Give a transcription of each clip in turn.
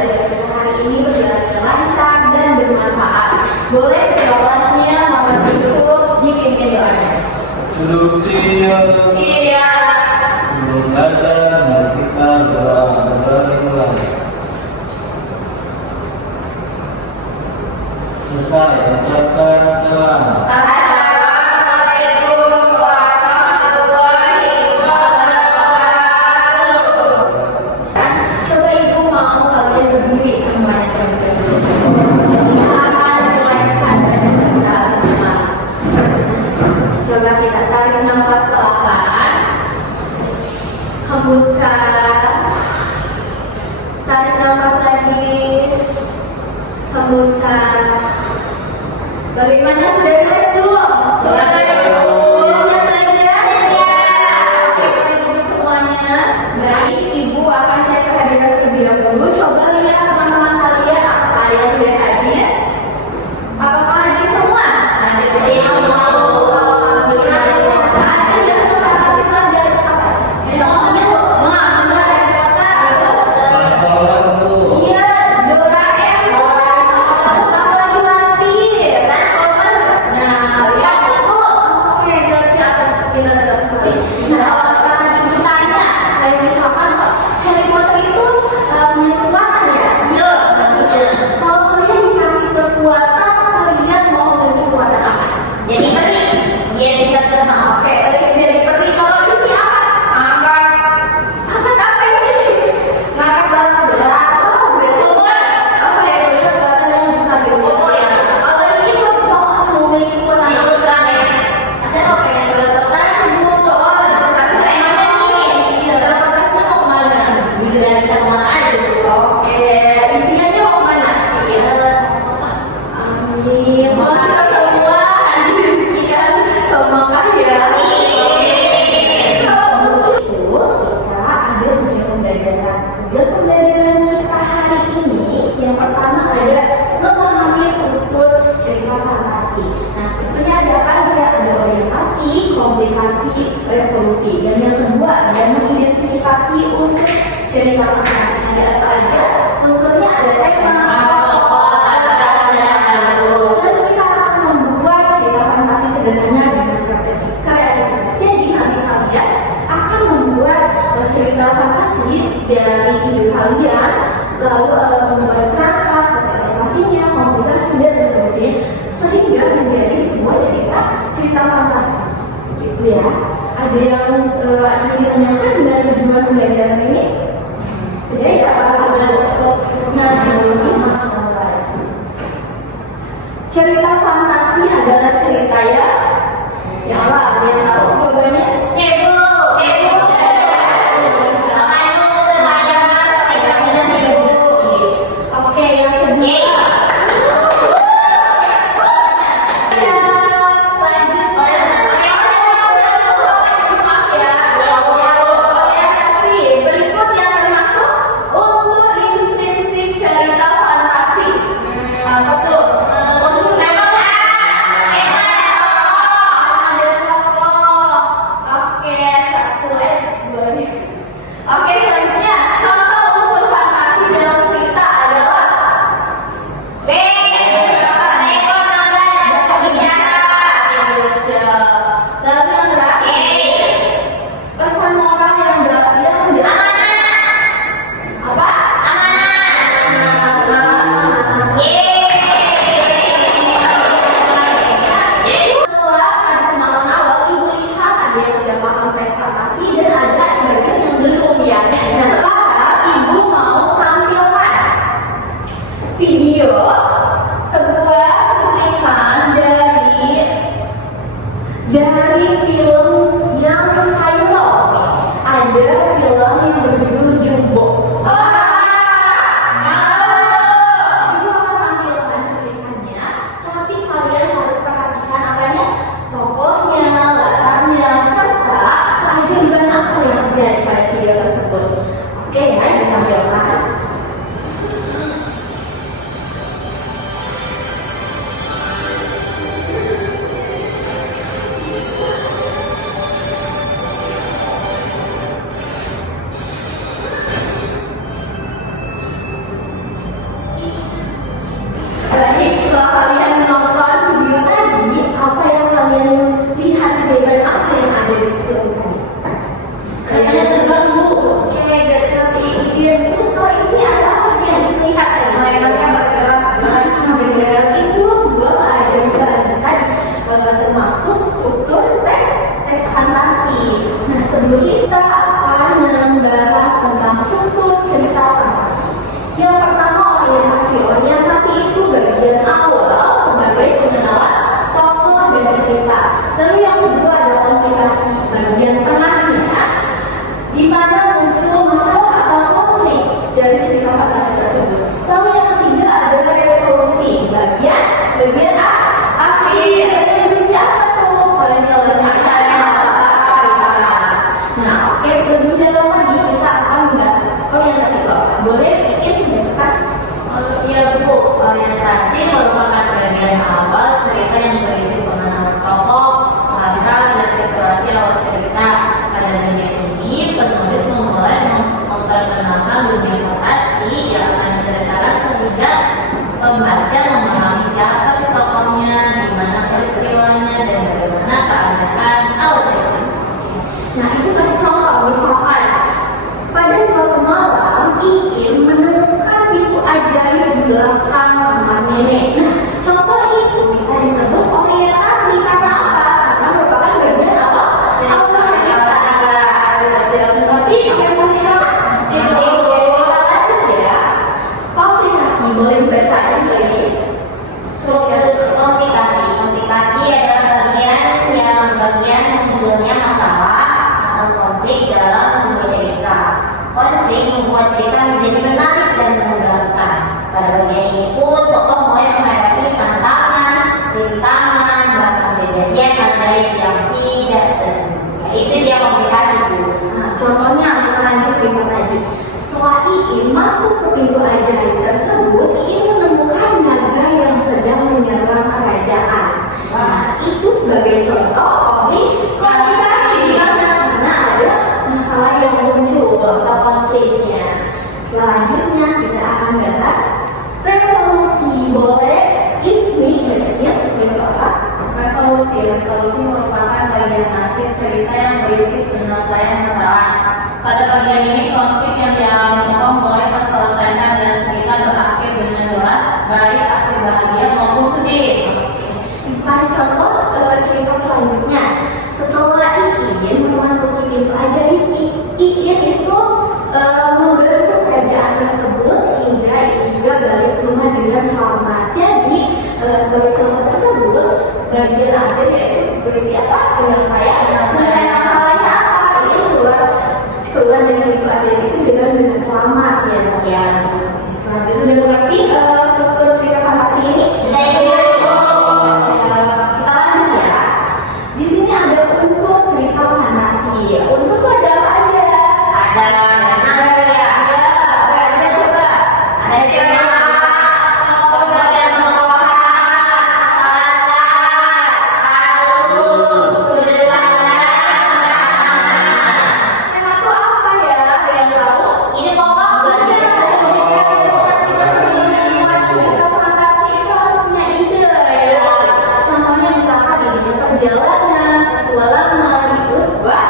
belajar kita hari ini berjalan lancar dan bermanfaat. Boleh ketua kelasnya Muhammad Yusuf dipimpin doanya. Iya. Sebelum belajar, mari kita berdoa. Selesai, ucapkan selamat. Assalamualaikum warahmatullahi wabarakatuh. Coba ibu mau kalian berdiri semuanya contoh. Kita akan mulaikan badan kita semua. Coba kita tarik nafas pelan, hembuskan, tarik nafas lagi, hembuskan. Bagaimana, sudah rileks belum? Sudah siap belajar? Siap. Oke, ibu semuanya. Baik, ibu akan cek kehadiran terlebih dahulu. Coba lihat teman-teman kalian apakah ada yang tidak hadir? Apakah hadir semua? Hadir semua. Alhamdulillah. Ada yang sudah kasih tahu dari apa? Contohnya, benar dari kota. Iya, Doraemon. Terus apa lagi, One Piece? Nah, siapa bu? Oke, kita tetap sekali. Nah, kalau sekarang ibu tanya, kayak misalkan Harry Potter itu punya kekuatan ya? Iya. Kalau kalian dikasih kekuatan, kalian mau memiliki kekuatan apa? Jadi peri. Dia bisa terbang. Oke, jadi peri. Kalau di sini apa? Angkat. Angkat apa sih? Ngangkat barang-barang. Oh, betul. Apa ya, kekuatan yang besar gitu. Oh ya. Kalau ini mau memiliki kekuatan Ultraman. Ada oke, teleportasi bu. Teleportasi kemana nih? Iya, teleportasinya mau kemana? Bisa kemana aja. Oke, impiannya mau kemana? Iya. Amin. Semoga kita semua diimpikan ke Makkah ya. Kalau itu kita ada 7 pembelajaran. Dan pembelajaran kita hari ini yang pertama ada memahami struktur cerita fantasi. Nah, strukturnya ada apa aja? Ada orientasi, komplikasi, resolusi. Dan yang kedua ada mengidentifikasi unsur cerita fantasi. Ada apa aja? Unsurnya ada tema, dan kita akan membuat cerita fantasi sederhana dengan kreativitas. Jadi nanti kalian akan membuat cerita fantasi dari ide kalian, lalu membuat kerangka seperti orientasinya, komplikasi dan resolusinya, sehingga menjadi sebuah cerita fantasi. Gitu ya. Ada yang ingin ditanyakan dengan tujuan pembelajaran ini? Sudah ya, sudah cukup. Nah, sebelumnya cerita fantasi adalah cerita yang apa? Ada yang tahu jawabannya? Oke, yang kedua. Berikut yang termasuk unsur intrinsik cerita fantasi. Apa tuh? Unsur tema. Ada tokoh. Oke, dua lagi. Oke, selanjutnya contoh unsur fantasi dalam cerita adalah B. Lalu yang terakhir, pesan moral yang apa? Setelah ada kenalan awal, ibu lihat ada yang sudah paham tes fantasi dan ada sebagian yang belum ya. Nah, sekarang ibu mau tampilkan video sebuah cuplikan dari film yang viral. Ada film yang berjudul Jumbo. Ibu akan tampilkan cuplikannya, tapi kalian harus perhatikan apanya? Tokohnya, latarnya, serta keajaiban apa yang terjadi pada video tersebut. Oke ya, ditampilkan. setelah kalian menonton video tadi, apa yang kalian lihat dan apa yang ada di film tadi? Katanya terbang, Bu. Oke, gacor dia. Terus kalau ini ada apa yang bisa lihat tadi? Layarnya bergerak sampai bergerak itu sebuah keajaiban besar, termasuk struktur teks fantasi. Nah, sebelum kita akan membahas tentang struktur cerita fantasi, yang pertama orientasi itu bagian awal sebagai pengenalan tokoh dan cerita. Lalu yang kedua ada komplikasi, bagian tengahnya di mana muncul masalah atau konflik dari cerita fantasi tersebut. Lalu yang ketiga ada resolusi, bagian akhir. Yang berisi apa tuh? Penyelesaian masalah. Nah, oke, lebih dalam lagi kita akan membahas orientasi kok. Boleh bikin bacakan? Iya, Bu. Orientasi merupakan bagian awal cerita yang berisi pengenalan tokoh, latar, dan situasi awal cerita. Pada bagian ini, penulis memulai memperkenalkan dunia fantasi yang akan diceritakan sehingga pembaca memahami siapa si tokohnya, di mana peristiwanya, dan bagaimana keadaan awal cerita. Nah, itu kasih contoh, misalkan pada suatu malam Iin menemukan pintu ajaib di belakang kamar nenek. Nah, contoh itu bisa disebut orientasi karena apa? Karena merupakan bagian awal cerita. Berarti orientasi apa? Lanjut ya. Komplikasi boleh dibacain, guys. Komplikasi adalah bagian munculnya masalah atau konflik dalam sebuah cerita. Konflik membuat cerita menjadi menarik dan menegangkan. Pada bagian ini pun tokoh mulai menghadapi tantangan, rintangan, bahkan kejadian ajaib yang tidak terduga. Itu dia komplikasi, Bu. Nah, contohnya kita lanjut cerita tadi. Setelah Iin masuk ke pintu ajaib tersebut, Iin menemukan naga yang sedang menyerang kerajaan. Nah, itu sebagai contoh komplikasi karena ada masalah yang muncul atau konfliknya. Selanjutnya kita akan bahas resolusi. Boleh Ismi bacanya apa? Resolusi merupakan bagian akhir cerita yang berisi penyelesaian masalah. Pada bagian ini, konflik yang dialami tokoh mulai terselesaikan dan cerita berakhir dengan jelas, baik akhir bahagia maupun sedih. Pada contoh cerita selanjutnya, setelah Iin memasuki pintu ajaib, Iin itu membantu kerajaan tersebut hingga Iin juga balik ke rumah dengan selamat. Jadi sebagai contoh tersebut, bagian akhir yaitu berisi apa? Penyelesaian masalahnya apa? Iin keluar dari pintu ajaib itu dengan selamat ya. Selanjutnya berarti struktur cerita fantasi ini kita lanjut ya. Di sini ada unsur cerita fantasi. Unsur itu ada apa aja? Ada Tema itu apa ya? Ada yang tahu? ini tokoh belajar Cerita fantasi itu harus punya ide ya. Contohnya misalkan ini perjalanan, petualangan itu sebuah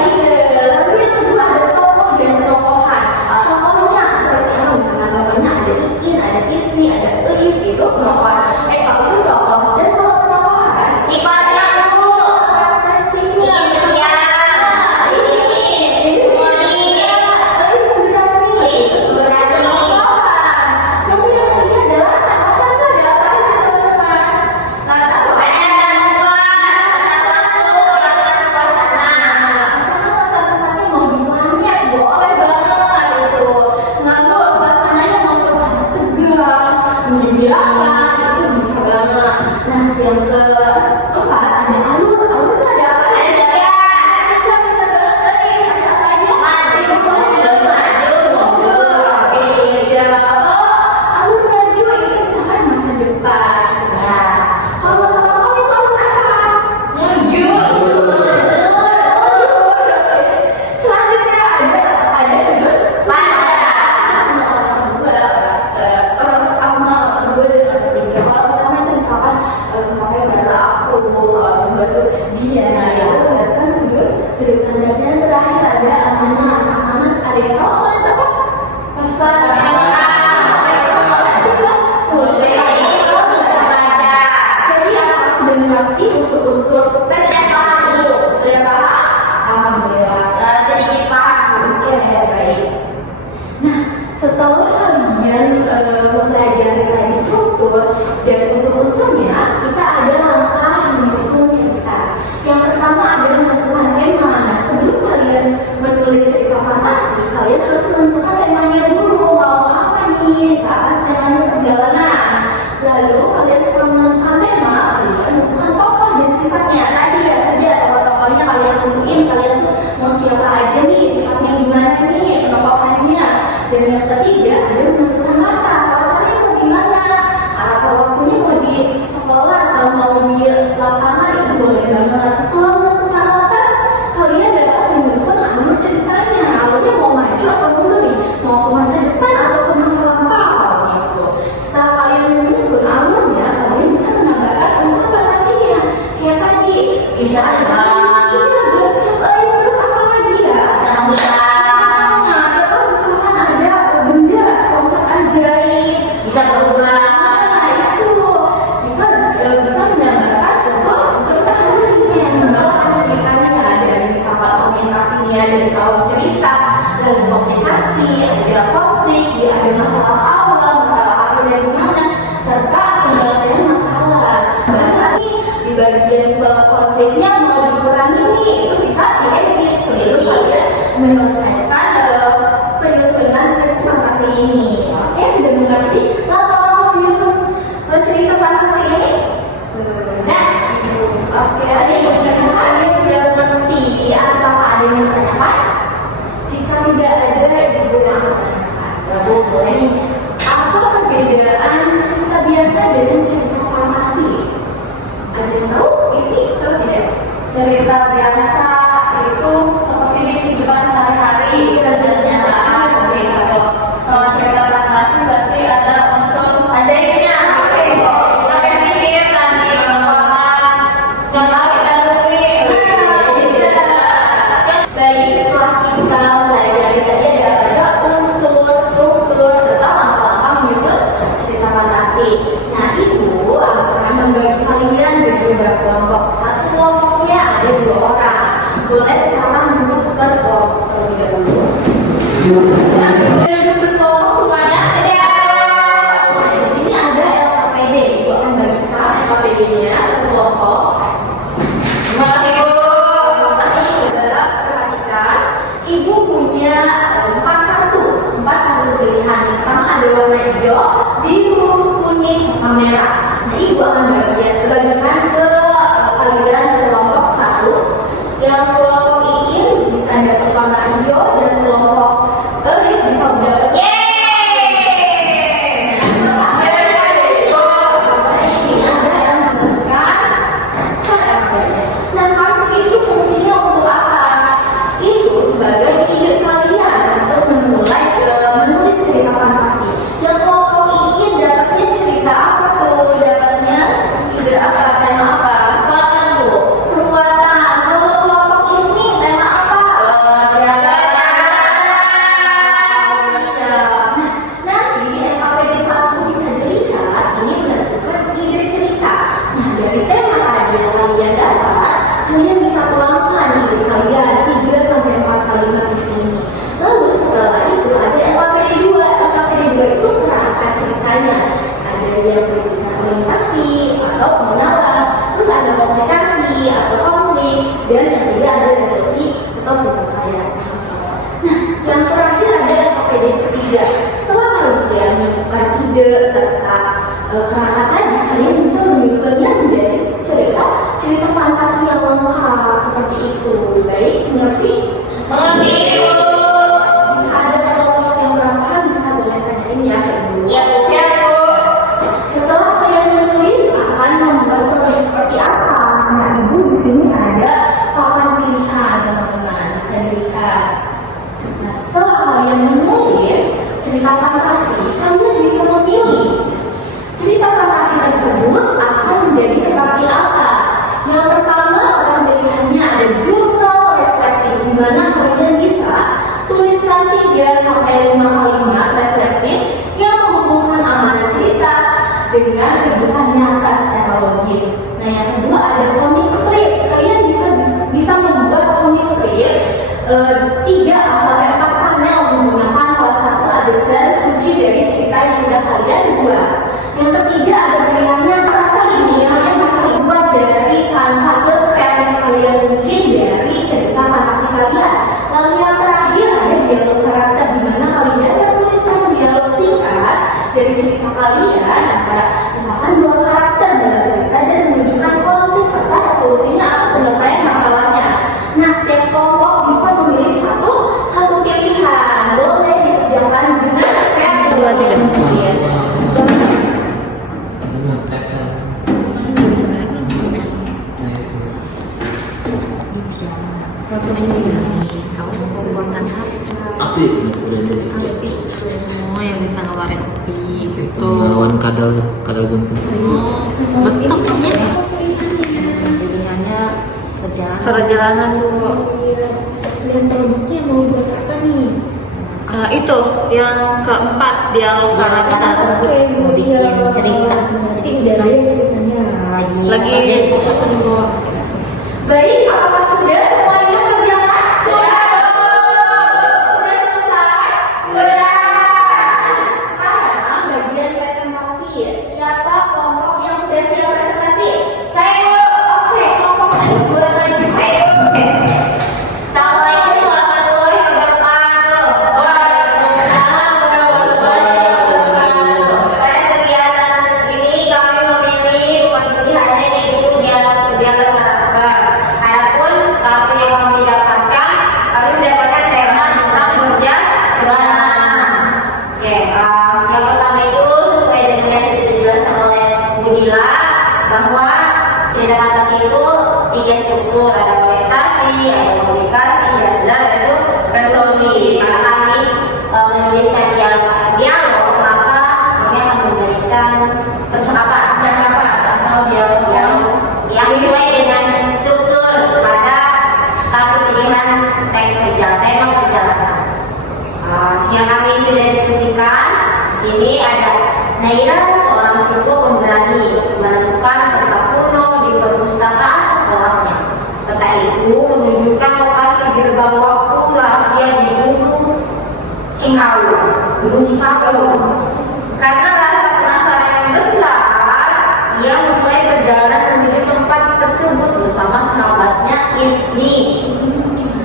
ide. Lalu yang kedua ada tokoh dan tokohan. Tokohnya seperti apa? Misalkan tokohnya ada Iin, ada Ismi, ada Lis gitu tokohan. Kalau itu tokoh dan kalau tokohan sifatnya, Bu. karakteristiknya. Yang keempat ada alur. Alur itu ada apa? Alur maju itu misalkan masa depan. Kalau masa lampau itu alur apa? Selanjutnya ada sebut orang kedua dan orang ketiga. Kalau Setelah kalian mempelajari tadi struktur dan unsur-unsurnya, kita ada langkah menyusun cerita. Yang pertama adalah menentukan tema. Nah, sebelum kalian menulis cerita fantasi, kalian harus menentukan temanya dulu. Mau apa nih? Saat temanya perjalanan. Lalu kalian setelah menentukan tema, kalian menentukan tokoh dan sifatnya. Tadi ya saja tokoh-tokohnya kalian tentuin. Kalian tuh mau siapa aja nih, sifatnya gimana nih, penokohannya. Dan yang ketiga ada menentukan latarnya mau di mana, atau waktunya mau di sekolah atau mau di lapangan, itu boleh banget. Setelah menentukan latar, kalian dapat menyusun alur ceritanya. Alurnya mau maju atau mundur nih, mau ke masa depan atau ke masa lampau gitu. Setelah kalian menyusun alurnya, kalian bisa menambahkan unsur fantasinya. Kayak tadi, bisa aja terus apa lagi ya? Bisa berubah. Nah, itu kita bisa menambahkan unsur fantasi yang membawakan ceritanya, dari misalkan orientasinya dari awal cerita, dari komunikasi, ada konflik, ada masalah awal, masalah akhirnya gimana, serta penyelesaian masalah. Bahkan di bagian konfliknya mau dikurangi nih, itu bisa diedit sebelum kalian menyelesaikan penyusunan teks fantasi ini. Oke, sudah mengerti kalau menyusun cerita fantasi ini? Sudah. Oke, jika kalian sudah mengerti, apakah ada yang bertanyakan? Jika tidak ada, ibu yang bertanyakan. Lalu boleh nih, apa perbedaan cerita biasa dengan cerita fantasi? Ada yang tahu? Isi atau tidak? Cerita biasa itu seperti di kehidupan sehari-hari, kenyataan, gitu. Kalau cerita fantasi berarti ada unsur ajaibnya. Oke, kita berpikir tadi melakukan contoh kita dulu nih. Baik, setelah kita pelajari tadi ada unsur, struktur, serta langkah-langkah menyusun cerita fantasi. Nah, ibu akan membagi kalian dengan beberapa kelompok. Satu kelompoknya ada 2 orang. Boleh sekarang duduk berkelompok terlebih dahulu. Nah, duduk berkelompok semuanya. Nah, di sini ada LKPD. Ibu akan bagikan LKPD-nya ke kelompok. Terima kasih, Bu. Ini adalah perhatikan, ibu punya 4 kartu pilihan. Yang pertama ada warna hijau, biru, kuning, sama merah. Nah, ibu akan bagikan ke kalian kelompok 1. Yang kelompok ini bisa dapat warna hijau dan kelompok Elis bisa dapat kerangka tadi, kalian bisa menyusunnya menjadi cerita fantasi yang lengkap seperti itu. Baik, mengerti? Mengerti, Bu. Jika ada kelompok yang kurang paham, bisa boleh tanyain ya ke ibu. Ya, siap, Bu. Setelah kalian menulis, akan membuat proses seperti apa? Nah, ibu di sini ada papan pilihan, teman-teman, bisa dilihat. Nah, setelah kalian menulis cerita fantasi, kalian bisa memilih cerita fantasi tersebut akan menjadi seperti apa. Yang pertama, pilihannya ada jurnal reflektif, di mana kalian bisa tuliskan 3-5 kalimat reflektif yang menghubungkan amanat cerita dengan kehidupan nyata secara logis. Nah, yang kedua ada comic strip. Kalian bisa membuat comic strip 3-4 panel menggunakan salah satu adegan kunci dari cerita yang sudah kalian buat. Yang ketiga ada pilihannya merasa ini kalian bisa buat dari kanvas kreatif kalian mungkin dari cerita fantasi kalian. Lalu yang terakhir ada dialog karakter di mana kalian menuliskan dialog singkat dari cerita kalian antara misalkan dua karakter dalam cerita dan menunjukkan konflik serta solusinya atau penyelesaian masalahnya. Nah, setiap kelompok bisa memilih satu pilihan. Boleh dikerjakan dengan kreatif. Dua, tiga. Iya. Waktu ini kamu mau buatkan Api udah jadi. api semua yang bisa ngeluarin api gitu. Lawan kadal buntu. Bentuknya Pilihannya perjalanan dulu. Dan produknya mau buat apa nih? Itu yang keempat, dialog karakter. mau bikin cerita. Jadi udah ada ceritanya. Lagi tunggu. Baik, apakah sudah semuanya berjalan? Sudah. Sudah selesai? Sudah. Sekarang bagian presentasi. Siapa kelompok yang sudah siap presentasi? Saya dulu. Oke, kelompok ini boleh maju. Ayo. Assalamualaikum warahmatullahi wabarakatuh. Pada kegiatan ini kami memilih pilihannya yaitu dialog karakter. Adapun kalau yang kami dapatkan, kami mendapatkan tema tentang perjalanan. Oke, yang pertama itu sesuai dengan yang sudah dijelaskan oleh Bu Dila bahwa cerita fantasi itu tiga struktur, ada orientasi, ada komunikasi, dan ada resolusi. Karena kami menuliskan dialog, maka kami akan memberikan percakapan dan atau dialog yang sesuai dengan struktur pada satu pilihan teks tema perjalanan. Yang kami sudah diskusikan di sini ada Naira, seorang siswa pemberani, menemukan peta kuno di perpustakaan sekolahnya. Peta itu menunjukkan lokasi gerbang waktu rahasia di Gunung Cikawu. Karena rasa penasaran yang besar, ia memulai perjalanan menuju tempat tersebut bersama sahabatnya Isni.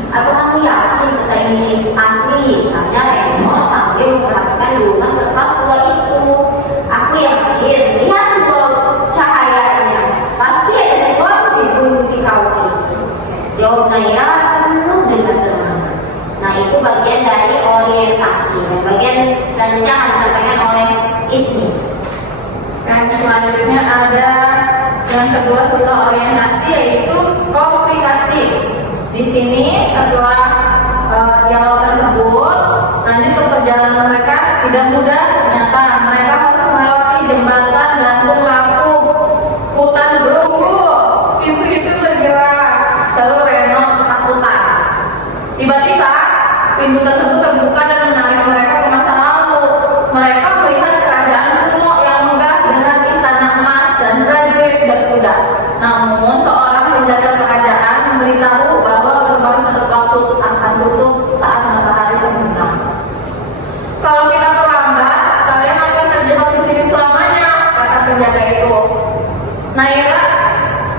Apa kamu yakin peta ini asli? Tanya Reno sambil memperhatikan gulungan kertas tua itu. Aku yakin, lihat sebuah cahayanya. Pasti ada sesuatu di Gunung Cikawu itu. Jawab Naira penuh dengan semangat. Nah, itu bagian dari orientasi. Dan bagian selanjutnya akan disampaikan oleh Isni. Dan selanjutnya ada yang kedua setelah orientasi yaitu komunikasi. Di sini setelah dialog tersebut, lanjut ke perjalanan mereka tidak mudah ternyata. Mereka harus melewati jembatan gantung lampu, hutan berumbu, pintu itu bergerak. Selalu Reno ketakutan. Tiba-tiba pintu tersebut terbuka dan menarik mereka ke masa lalu. Mereka melihat kerajaan kuno yang megah dengan istana emas dan prajurit berkuda. Namun seorang penjaga kerajaan memberitahu bahwa gerbang tertutup akan tutup saat matahari terbenam. Kalau kita terlambat, kalian akan terjebak di sini selamanya, kata penjaga itu.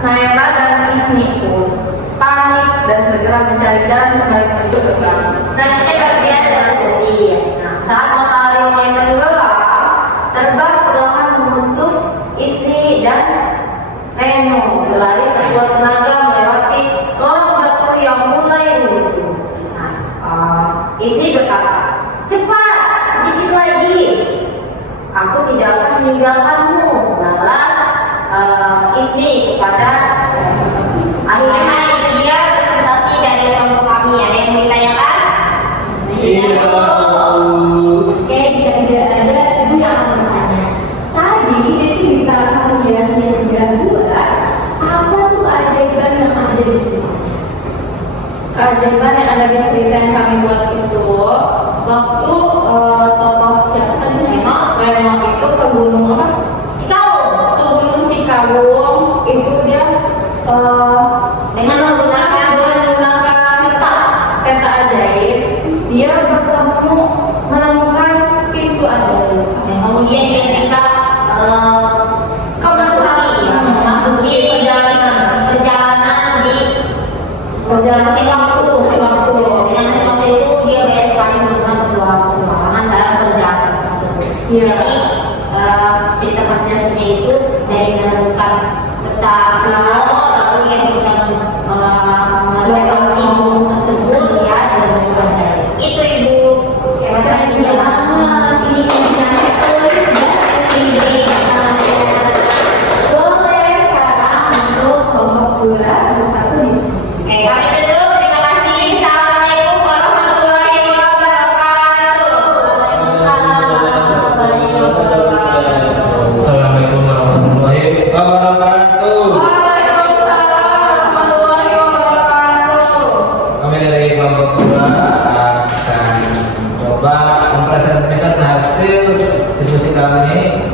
Naira dan Isni pun panik dan segera mencari jalan kembali menuju gerbang. Selanjutnya bagian resolusi. Nah, saat matahari mulai tenggelam, terbang perlahan menutup Isni dan Reno. Berlari sekuat tenaga melewati lorong batu yang mulai runtuh. Nah, Isni berkata, cepat, sedikit lagi. Aku tidak akan meninggalkanmu. Balas Isni kepada akhirnya itu dia presentasi dari kelompok kami. Ada yang mau ditanyakan? Iya. Oke, jika tidak ada, ibu yang akan bertanya. Tadi di cerita kalian yang sudah buat, apa tuh keajaiban yang ada di cerita? Keajaiban yang ada di cerita yang kami buat itu waktu tokoh siapa tadi Reno itu ke gunung apa? Cikawu. Ke gunung Cikawung itu dia Dengan menggunakan peta ajaib, dia menemukan pintu ada. Dan kemudian dia bisa masuk di perjalanan di masing waktu. Dengan masing waktu itu dia banyak sekali melakukan petualangan dalam perjalanan tersebut. Iya. Jadi cerita fantasinya itu dari menemukan peta pulau, lalu dia bisa melewati gunung tersebut ya dalam bentuk ajaib. Itu ibu fantasinya banget. Ini bisa tulis dan Ini boleh sekarang untuk kelompok 2 dan 1 di sini. kami tutup. Terima kasih. Assalamualaikum warahmatullahi wabarakatuh. Assalamualaikum warahmatullahi wabarakatuh. Waalaikumsalam warahmatullahi wabarakatuh. Kami dari kelompok 2 akan mencoba mempresentasikan hasil diskusi kami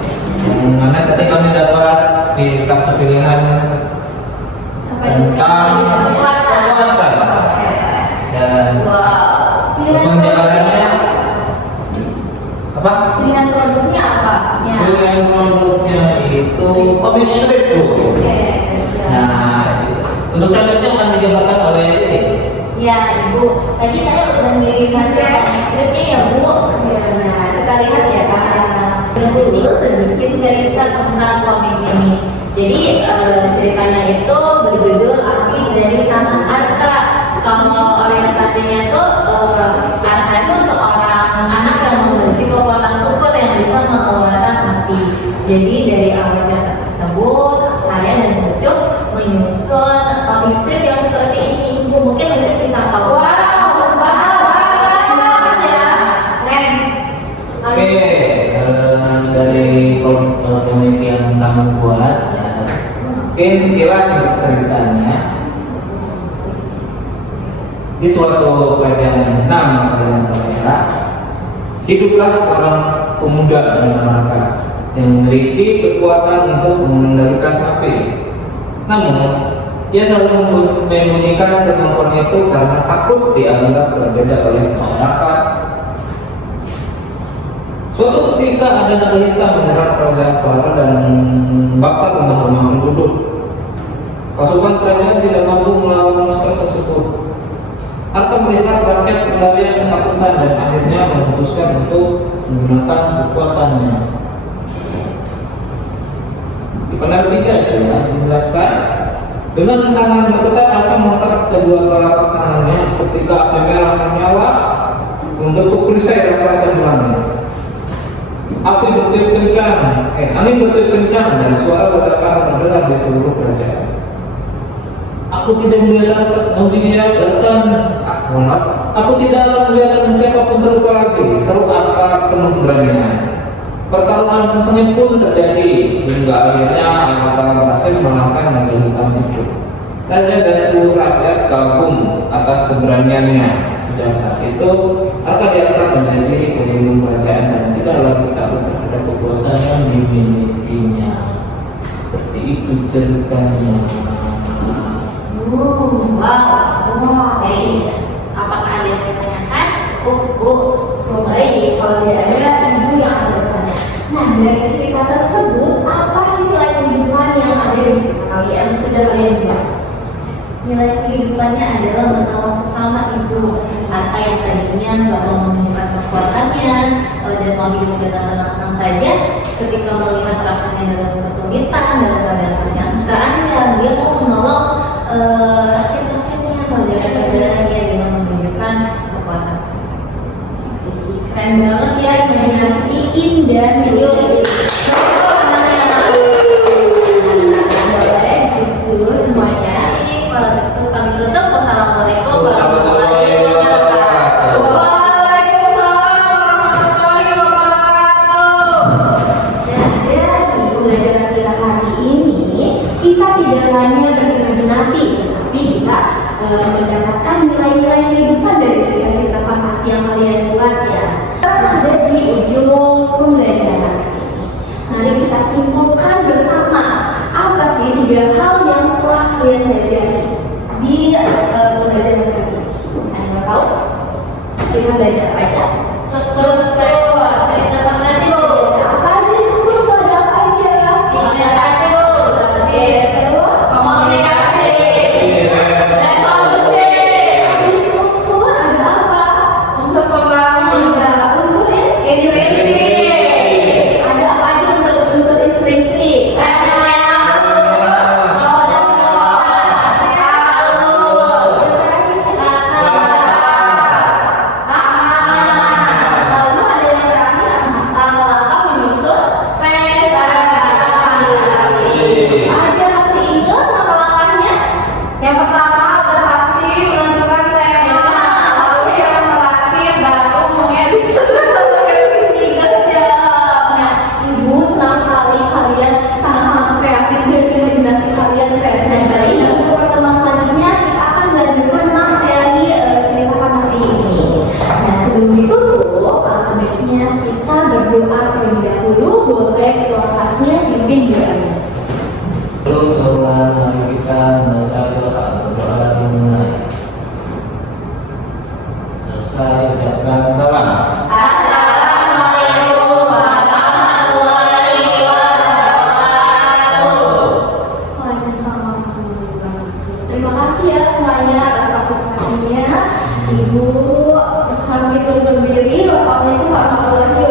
yang mana tadi kami dapat di kartu pilihan tentang kekuatan dan Pilihan jawabannya apa? Pilihan produknya apa? Ya. Pilihan produknya itu mobil listrik tuh. Oke. Nah, untuk selanjutnya akan dijabarkan oleh ini. Ya, Ibu. Tadi saya udah ngirim hasil skripnya ya, Bu. Nah, kita lihat ya, Kak. Ini sedikit cerita tentang komik ini. Jadi ceritanya itu berjudul Api dari Tanah Arka. Kalau orientasinya itu Arka itu seorang anak yang memiliki kekuatan super yang bisa mengeluarkan api. Jadi dari awal cerita tersebut, saya dan Ucup menyusun komik strip yang seperti ini. Ibu mungkin Ucup bisa tahu. Banget ya. Keren. Oke, dari komik yang kamu buat, ya, mungkin sekilas untuk ceritanya. Di suatu kerajaan nama kerajaan Korea, hiduplah seorang pemuda bernama Arka yang memiliki kekuatan untuk mengendalikan api. Namun, ia selalu menyembunyikan kemampuan itu karena takut dianggap berbeda oleh masyarakat. Suatu ketika ada naga hitam menyerang kerajaan Korea dan membakar rumah-rumah penduduk. Pasukan kerajaan tidak mampu melawan monster tersebut. Arka melihat rakyat kembali yang ketakutan dan akhirnya memutuskan untuk menggunakan kekuatannya. Di panel 3 itu ya, dijelaskan dengan tangan bergetar Arka mengangkat kedua telapak tangannya seketika api merah menyala membentuk perisai raksasa di langit. Api bertiup kencang, angin bertiup kencang dan suara ledakan terdengar di seluruh kerajaan. Aku tidak membiarkan aku tidak akan membiarkan siapapun terluka lagi, seru Arka penuh keberanian. Pertarungan sengit pun terjadi hingga akhirnya Arka berhasil mengalahkan naga hitam itu. Raja dan seluruh rakyat kagum atas keberaniannya. Sejak saat itu, Arka diangkat menjadi pelindung kerajaan dan tidak lagi takut terhadap kekuatan yang dimilikinya. Seperti itu ceritanya. Wow. Jadi Apakah ada yang ditanyakan? Baik, kalau tidak ada ibu yang akan bertanya. Nah, dari cerita tersebut, apa sih nilai kehidupan yang ada di cerita kalian sudah kalian buat? Nilai kehidupannya adalah menolong sesama ibu. Arka yang tadinya nggak mau menunjukkan kekuatannya dan mau hidup dengan tenang-tenang saja, ketika melihat rakyatnya dalam kesulitan, dalam keadaan terancam, dia mau menolong rakyat-rakyatnya, saudara-saudaranya dengan menunjukkan kekuatan tersebut. Keren banget ya imajinasi Iin dan Yus. Boleh, itu semuanya. Ini kalau gitu kami tutup. Wassalamualaikum Warahmatullahi wabarakatuh. Waalaikumsalam warahmatullahi wabarakatuh. Dan dari pembelajaran kita hari ini, kita tidak hanya berimajinasi, tetapi kita mendapatkan nilai-nilai kehidupan dari cerita-cerita fantasi yang kalian buat ya. Kita sudah di ujung pembelajaran ini. Mari berdoa terlebih dahulu. Boleh ketua kelasnya pimpin doanya. Tuhan, mari kita membaca doa berdoa dimulai. Selesai ucapkan salam. Assalamualaikum warahmatullahi wabarakatuh. Waalaikumsalam warahmatullahi wabarakatuh. Terima kasih ya semuanya atas partisipasinya. Ibu kami turun diri. Wassalamualaikum warahmatullahi wabarakatuh.